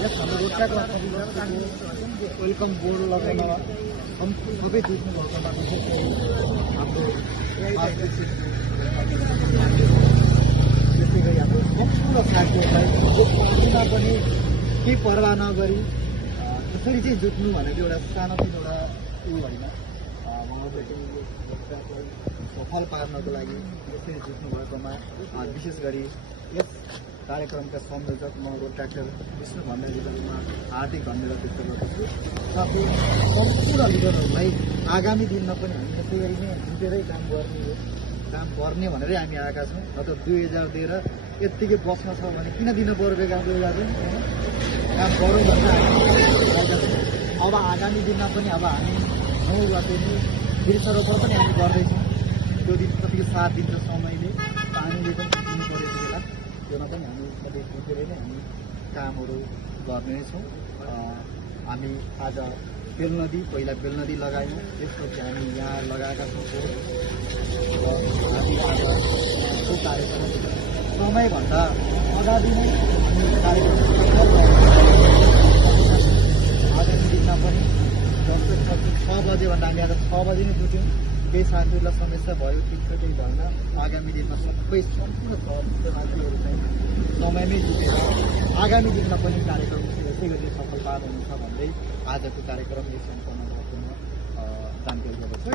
यस हाम्रो रोजगारको welcome board लगाउन सबै जुट्नु भएकोमा विशेष गरी हाम्रो त्यस्तै गरी हाम्रो सम्पूर्ण साथीहरूलाई जोमा पनि केही पर्वाह नगरी त्यसरी चाहिँ जुट्नु भनेको एउटा सानोतिनो एउटा उयो होइन सफल पार्नको लागि यसरी जुट्नु भएकोमा विशेष गरी यस कार्यक्रमका संयोजक म रोड ट्र्याक्टर विष्णु भण्डारीमा हार्दिक धन्यवाद व्यक्त गर्दछु। साथै सम्पूर्ण लिडरहरूलाई आगामी दिनमा पनि हामी यसै गरी नै जुटेरै काम गर्ने भनेरै हामी आएका छौँ। नत्र 2000 दिएर यत्तिकै बस्न छ भने किन दिन पर्यो काम 2000 दिन काम गरौँ भनेर अब आगामी दिनमा पनि अब हामी 9 गते नै वृक्षरोपण पनि हामी गर्दैछौँ। त्यो दिन कतिको साथ दिन्छ समयले पानीले पनि दिनु परेको बेला त्योमा पनि हामी कतै जुटेरै नै हामी कामहरू गर्ने नै छौँ। हामी आज पहिला बेलनदी लगायौँ, त्यसपछि हामी यहाँ लगाएका छौँ। हामी आज यो कार्यक्रम समयभन्दा अगाडि नै हामी कार्यक्रम आगामी दिनमा पनि 6 बजेभन्दा हामी आज 6 बजी नै जुट्यौँ। केही साथीहरूलाई समस्या भयो ठिक छ, केही भएन। आगामी दिनमा सबै सम्पूर्ण साथीहरू चाहिँ समयमै जुटेर आगामी दिनमा पनि कार्यक्रम यसै गरी सफल पार्नुहुन्छ भन्दै आजको कार्यक्रम यो सम्पन्न भएको जानकारी गर्दछु।